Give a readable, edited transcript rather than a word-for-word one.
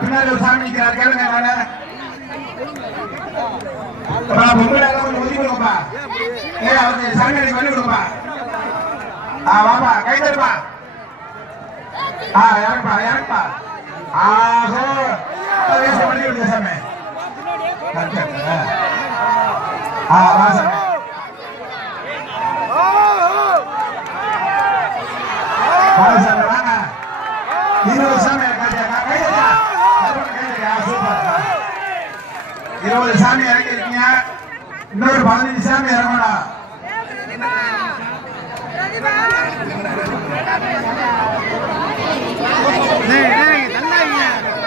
பின்னாடி ஒரு சாமி நிற்கிறார் கேளுங்க நானு பொங்கல் எல்லாம் கொஞ்சம் ஒதுக்கி கொடுப்பா அவருக்கு சாமி அடிக்க பண்ணி கொடுப்பா வாப்பா கை தருப்பா இறங்குப்பா இறங்குப்பா ஆஹோ பண்ணி கொடுங்க சாமி வா சாமி வாங்க இன்னொரு சாமி 20 சாமி இறங்கி இருக்கீங்க இன்னொரு 15 சாமி இறங்கடா